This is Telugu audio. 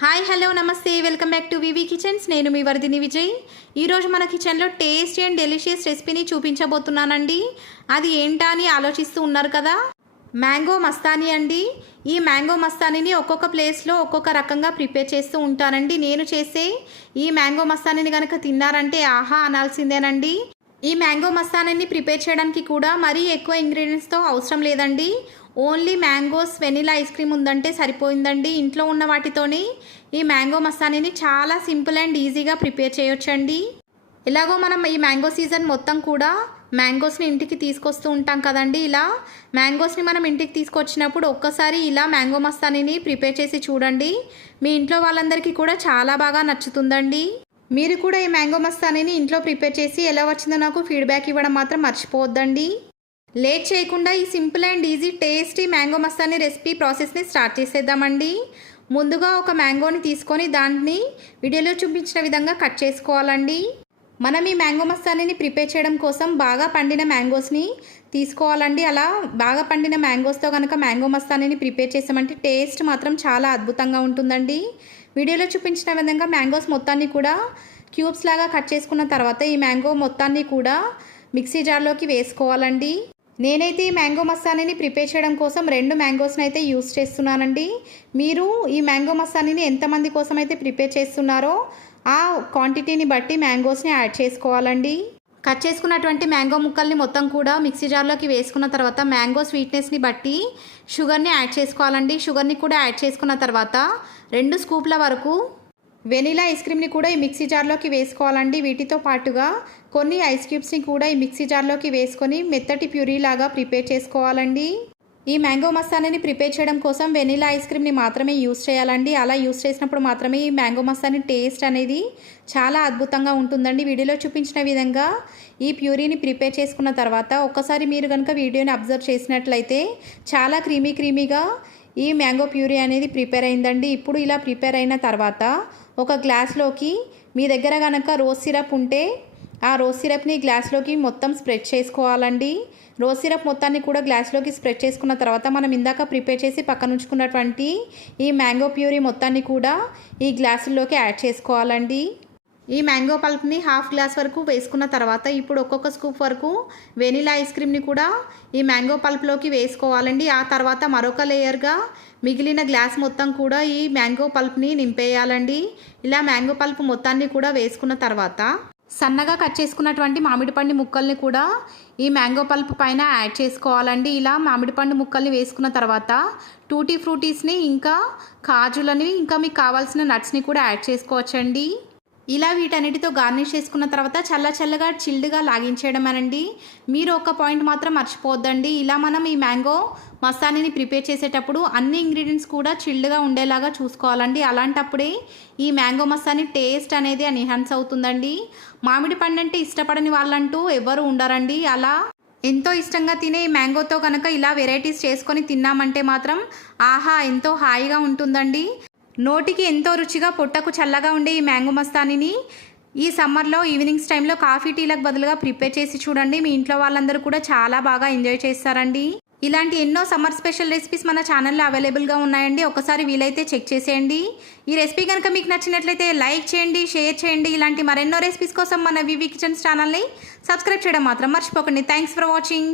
హాయ్ హలో నమస్తే. Welcome back to V V kitchens. నేను మీ వరదిని విజయ్. ఈరోజు మన కిచెన్లో టేస్టీ అండ్ డెలిషియస్ రెసిపీని చూపించబోతున్నానండి. అది ఏంటా అని ఆలోచిస్తూ ఉన్నారు కదా? మ్యాంగో మస్తానీ అండి. ఈ మ్యాంగో మస్తానీని ఒక్కొక్క ప్లేస్లో ఒక్కొక్క రకంగా ప్రిపేర్ చేస్తూ ఉంటానండి. నేను చేసే ఈ మ్యాంగో మస్తానీని కనుక తిన్నారంటే ఆహా అనాల్సిందేనండి. ఈ మ్యాంగో మస్తానీని ప్రిపేర్ చేయడానికి కూడా మరీ ఎక్కువ ఇంగ్రీడియంట్స్తో అవసరం లేదండి. Only mangoes vanilla ice cream ఉందంటే సరిపోయిందండి. ఇంట్లో ఉన్న వాటితోని ఈ మ్యాంగో మస్తానీని చాలా సింపుల్ అండ్ ఈజీగా ప్రిపేర్ చేయొచ్చండి. ఎలాగో మనం ఈ మ్యాంగో సీజన్ మొత్తం కూడా మ్యాంగోస్ని ఇంటికి తీసుకొస్తూ ఉంటాం కదండి ఇలా. మ్యాంగోస్ని మనం ఇంటికి తీసుకొచ్చినప్పుడు ఒక్కసారి ఇలా మ్యాంగో మస్తానీని ప్రిపేర్ చేసి చూడండి. మీ ఇంట్లో వాళ్ళందరికీ కూడా చాలా బాగా నచ్చుతుందండి. మీరు కూడా ఈ మ్యాంగో మస్తానీని ఇంట్లో ప్రిపేర్ చేసి ఎలా వచ్చిందో నాకు ఫీడ్బ్యాక్ ఇవ్వడం మాత్రం మర్చిపోవద్దండి. లేట్ చేయకుండా ఈ simple and easy tasty mango mastani recipe ప్రాసెస్ని స్టార్ట్ చేసేద్దామండి. ముందుగా ఒక మ్యాంగోని తీసుకొని దాన్ని వీడియోలో చూపించిన విధంగా కట్ చేసుకోవాలండి. మనం ఈ మ్యాంగో మస్తానీని ప్రిపేర్ చేయడం కోసం బాగా పండిన మ్యాంగోస్ని తీసుకోవాలండి. అలా బాగా పండిన మ్యాంగోస్తో కనుక మ్యాంగో మస్తానీని ప్రిపేర్ చేసామంటే టేస్ట్ మాత్రం చాలా అద్భుతంగా ఉంటుందండి. వీడియోలో చూపించిన విధంగా మ్యాంగోస్ మొత్తాన్ని కూడా క్యూబ్స్ లాగా కట్ చేసుకున్న తర్వాత ఈ మ్యాంగో మొత్తాన్ని కూడా మిక్సీ జార్లోకి వేసుకోవాలండి. నేనైతే ఈ మ్యాంగో మసాలాని ప్రిపేర్ చేయడం కోసం రెండు మ్యాంగోస్ని అయితే యూస్ చేస్తున్నానండి. మీరు ఈ మ్యాంగో మసాలాని ఎంతమంది కోసం అయితే ప్రిపేర్ చేస్తున్నారో ఆ క్వాంటిటీని బట్టి మ్యాంగోస్ని యాడ్ చేసుకోవాలండి. కట్ చేసుకున్నటువంటి మ్యాంగో ముక్కల్ని మొత్తం కూడా మిక్సీ జార్లోకి వేసుకున్న తర్వాత మ్యాంగో స్వీట్నెస్ని బట్టి షుగర్ని యాడ్ చేసుకోవాలండి. షుగర్ని కూడా యాడ్ చేసుకున్న తర్వాత రెండు స్కూప్ల వరకు వెనీలా ఐస్ క్రీమ్ని కూడా ఈ మిక్సీ జార్లోకి వేసుకోవాలండి. వీటితో పాటుగా కొన్ని ఐస్ క్యూబ్స్ని కూడా ఈ మిక్సీ జార్లోకి వేసుకొని మెత్తటి ప్యూరీ లాగా ప్రిపేర్ చేసుకోవాలండి. ఈ మ్యాంగో మసాలాని ప్రిపేర్ చేయడం కోసం వెనీలా ఐస్ క్రీమ్ని మాత్రమే యూస్ చేయాలండి. అలా యూస్ చేసినప్పుడు మాత్రమే ఈ మ్యాంగో మసాలాని టేస్ట్ అనేది చాలా అద్భుతంగా ఉంటుందండి. వీడియోలో చూపించిన విధంగా ఈ ప్యూరీని ప్రిపేర్ చేసుకున్న తర్వాత ఒక్కసారి మీరు కనుక వీడియోని అబ్జర్వ్ చేసినట్లయితే చాలా క్రీమీ క్రీమీగా ఈ మ్యాంగో ప్యూరీ అనేది ప్రిపేర్ అయిందండి. ఇప్పుడు ఇలా ప్రిపేర్ అయిన తర్వాత ఒక గ్లాస్లోకి మీ దగ్గర కనుక రోజ్ సిరప్ ఉంటే ఆ రోజ్ సిరప్ని గ్లాస్లోకి మొత్తం స్ప్రెడ్ చేసుకోవాలండి. రోజ్ సిరప్ మొత్తాన్ని కూడా గ్లాస్లోకి స్ప్రెడ్ చేసుకున్న తర్వాత మనం ఇందాక ప్రిపేర్ చేసి పక్కన ఉంచుకున్నటువంటి ఈ మ్యాంగో ప్యూరీ మొత్తాన్ని కూడా ఈ గ్లాసుల్లోకి యాడ్ చేసుకోవాలండి. ఈ మ్యాంగో పల్ప్ని హాఫ్ గ్లాస్ వరకు వేసుకున్న తర్వాత ఇప్పుడు ఒక్కొక్క స్కూప్ వరకు వెనీలా ఐస్ క్రీమ్ని కూడా ఈ మ్యాంగో పల్ప్లోకి వేసుకోవాలండి. ఆ తర్వాత మరొక లేయర్గా మిగిలిన గ్లాస్ మొత్తం కూడా ఈ మ్యాంగో పల్ప్ని నింపేయాలండి. ఇలా మ్యాంగో పల్ప్ మొత్తాన్ని కూడా వేసుకున్న తర్వాత సన్నగా కట్ చేసుకున్నటువంటి మామిడి పండు ముక్కల్ని కూడా ఈ మ్యాంగో పల్ప్ పైన యాడ్ చేసుకోవాలండి. ఇలా మామిడి పండు ముక్కల్ని వేసుకున్న తర్వాత టూటీ ఫ్రూటీస్ని ఇంకా కాజులని ఇంకా మీకు కావాల్సిన నట్స్ని కూడా యాడ్ చేసుకోవచ్చండి. ఇలా వీటన్నిటితో గార్నిష్ చేసుకున్న తర్వాత చల్ల చల్లగా చిల్డ్గా లాగించేయడమేనండి. మీరు ఒక పాయింట్ మాత్రం మర్చిపోవద్దండి. ఇలా మనం ఈ మ్యాంగో మసాలాని ప్రిపేర్ చేసేటప్పుడు అన్ని ఇంగ్రీడియంట్స్ కూడా చిల్డ్గా ఉండేలాగా చూసుకోవాలండి. అలాంటప్పుడే ఈ మ్యాంగో మసాని టేస్ట్ అనేది ఎన్హాన్స్ అవుతుందండి. మామిడి పండు అంటే ఇష్టపడని వాళ్ళంటూ ఎవరు ఉండరండి. అలా ఎంతో ఇష్టంగా తినే ఈ మ్యాంగోతో కనుక ఇలా వెరైటీస్ చేసుకొని తిన్నామంటే మాత్రం ఆహా ఎంతో హాయిగా ఉంటుందండి. నోటికి ఎంతో రుచిగా పొట్టకు చల్లగా ఉండే ఈ మ్యాంగో మస్తానీని ఈ సమ్మర్లో ఈవినింగ్స్ టైంలో కాఫీ టీలకు బదులుగా ప్రిపేర్ చేసి చూడండి. మీ ఇంట్లో వాళ్ళందరూ కూడా చాలా బాగా ఎంజాయ్ చేస్తారండి. ఇలాంటి ఎన్నో సమ్మర్ స్పెషల్ రెసిపీస్ మన ఛానల్లో అవైలబుల్గా ఉన్నాయండి. ఒకసారి వీలైతే చెక్ చేసేయండి. ఈ రెసిపీ కనుక మీకు నచ్చినట్లయితే లైక్ చేయండి షేర్ చేయండి. ఇలాంటి మరెన్నో రెసిపీస్ కోసం మన వివి కిచెన్స్ ఛానల్ని సబ్స్క్రైబ్ చేయడం మాత్రం మర్చిపోకండి. Thanks for watching.